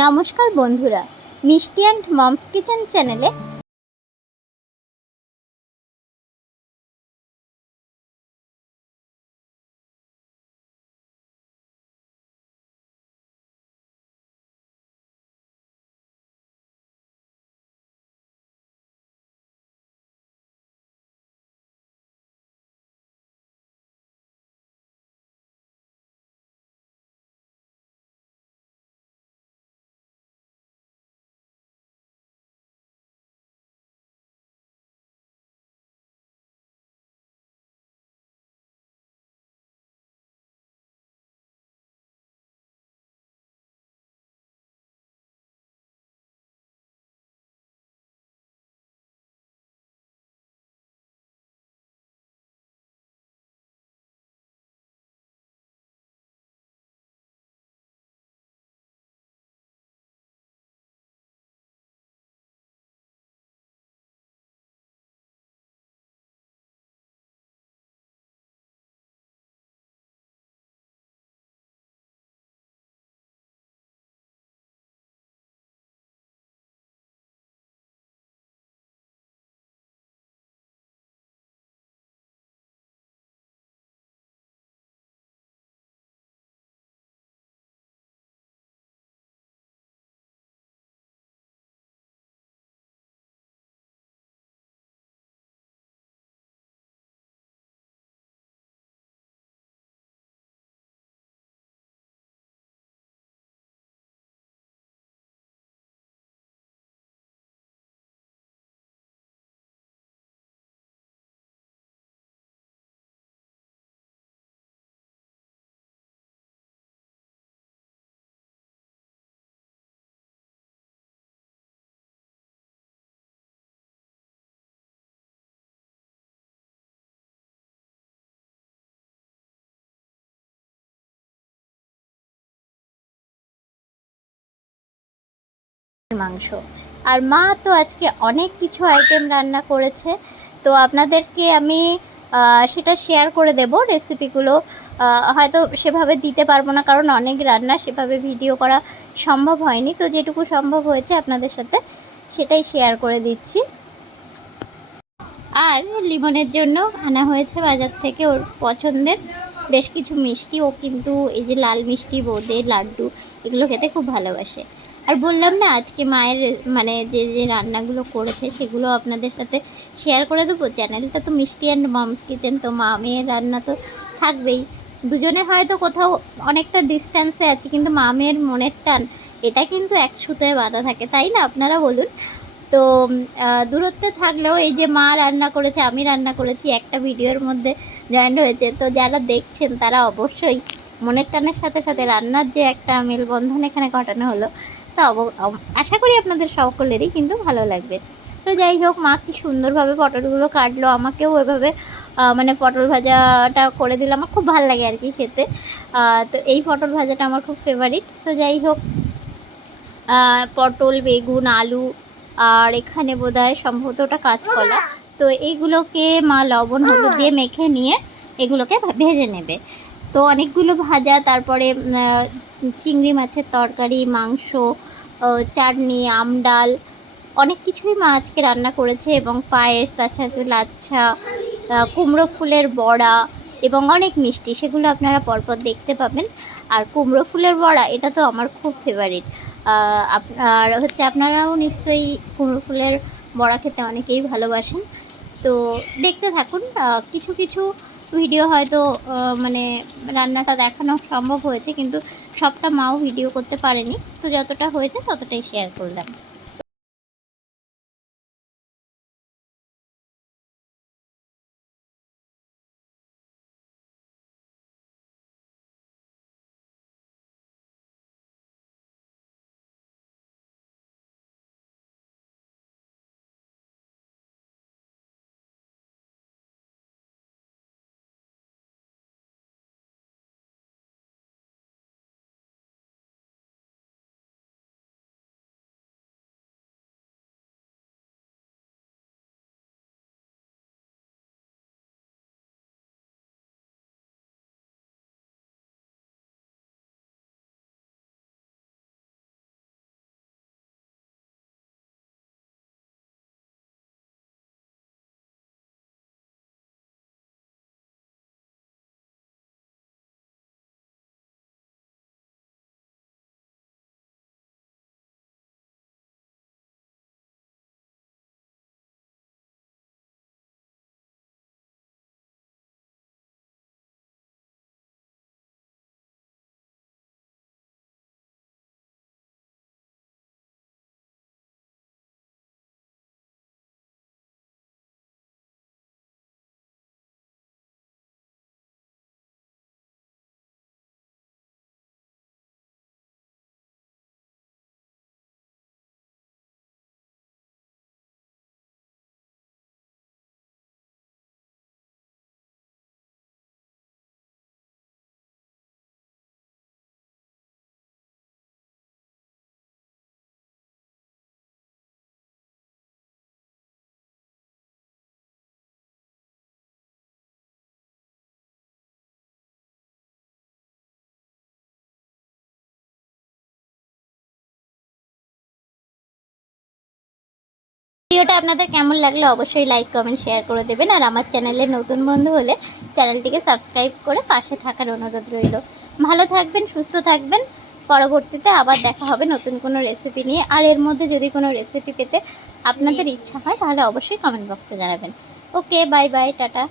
নমস্কার বন্ধুরা, মিষ্টি অ্যান্ড মমস কিচেন চ্যানেলে মাংস। আর মা তো আজকে অনেক কিছু আইটেম রান্না করেছে, তো আপনাদেরকে আমি সেটা শেয়ার করে দেব। রেসিপিগুলো হয়তো সেভাবে দিতে পারবো না, কারণ অনেক রান্না সেভাবে ভিডিও করা সম্ভব হয়নি, তো যেটুকু সম্ভব হয়েছে আপনাদের সাথে সেটাই শেয়ার করে দিচ্ছি। আর লিমনের জন্য আনা হয়েছে বাজার থেকে ওর পছন্দের বেশ কিছু মিষ্টি। ও কিন্তু এই যে লাল মিষ্টি, বোঁদে, লাড্ডু এগুলো খেতে খুব ভালোবাসে। আর বললাম না, আজকে মায়ের মানে যে যে রান্নাগুলো করেছে সেগুলো আপনাদের সাথে শেয়ার করে দেবো। চ্যানেলটা তো মিষ্টি অ্যান্ড মমস কিচেন, তো মা মেয়ের রান্না তো থাকবেই। দুজনে হয়তো কোথাও অনেকটা ডিস্ট্যান্সে আছি, কিন্তু মা মেয়ের মনের টান এটা কিন্তু এক সুতোয় বাঁধা থাকে, তাই না? আপনারা বলুন। তো দূরত্বে থাকলেও এই যে মা রান্না করেছে, আমি রান্না করেছি, একটা ভিডিওর মধ্যে জয়েন্ট হয়েছে। তো যারা দেখছেন তারা অবশ্যই মনের টানের সাথে সাথে রান্নার যে একটা মেলবন্ধন এখানে ঘটানো হলো, তা আশা করি আপনাদের সকলেরই কিন্তু ভালো লাগবে। তো যাই হোক, মা কি সুন্দরভাবে পটলগুলো কাটলো, আমাকেও ওইভাবে মানে পটল ভাজাটা করে দিলে আমার খুব ভালো লাগে আর কি খেতে। তো এই পটল ভাজাটা আমার খুব ফেভারিট। তো যাই হোক, পটল, বেগুন, আলু, আর এখানে বোধহয় সম্ভবত ওটা কাঁচকলা, তো এইগুলোকে মা লবণ হলুদ দিয়ে মেখে নিয়ে এগুলোকে ভেজে নেবে। তো অনেকগুলো ভাজা, তারপরে চিংড়ি মাছের তরকারি, মাংস, চাটনি, আমডাল, অনেক কিছুই মা আজকে রান্না করেছে, এবং পায়েস, তার সাথে লাচ্ছা, কুমড়ো ফুলের বড়া এবং অনেক মিষ্টি, সেগুলো আপনারা পরপর দেখতে পাবেন। আর কুমড়ো ফুলের বড়া এটা তো আমার খুব ফেভারিট। আর হচ্ছে আপনারাও নিশ্চয়ই কুমড়ো ফুলের বড়া খেতে অনেকেই ভালোবাসেন। তো দেখতে থাকুন। কিছু কিছু ভিডিও হয়তো মানে রান্নাটা দেখানো সম্ভব হয়েছে, কিন্তু সবটা মাও ভিডিও করতে পারেনি, তো যতটা হয়েছে ততটাই শেয়ার করলাম। ভিডিওটা আপনাদের কেমন লাগলো অবশ্যই লাইক কমেন্ট শেয়ার করে দেবেন। আর আমার চ্যানেলে নতুন বন্ধু হলে চ্যানেলটিকে সাবস্ক্রাইব করে পাশে থাকার অনুরোধ রইল। ভালো থাকবেন, সুস্থ থাকবেন। পরবর্তীতে আবার দেখা হবে নতুন কোনো রেসিপি নিয়ে। আর এর মধ্যে যদি কোনো রেসিপি পেতে আপনাদের ইচ্ছা হয় তাহলে অবশ্যই কমেন্ট বক্সে জানাবেন। ওকে, বাই বাই, টাটা।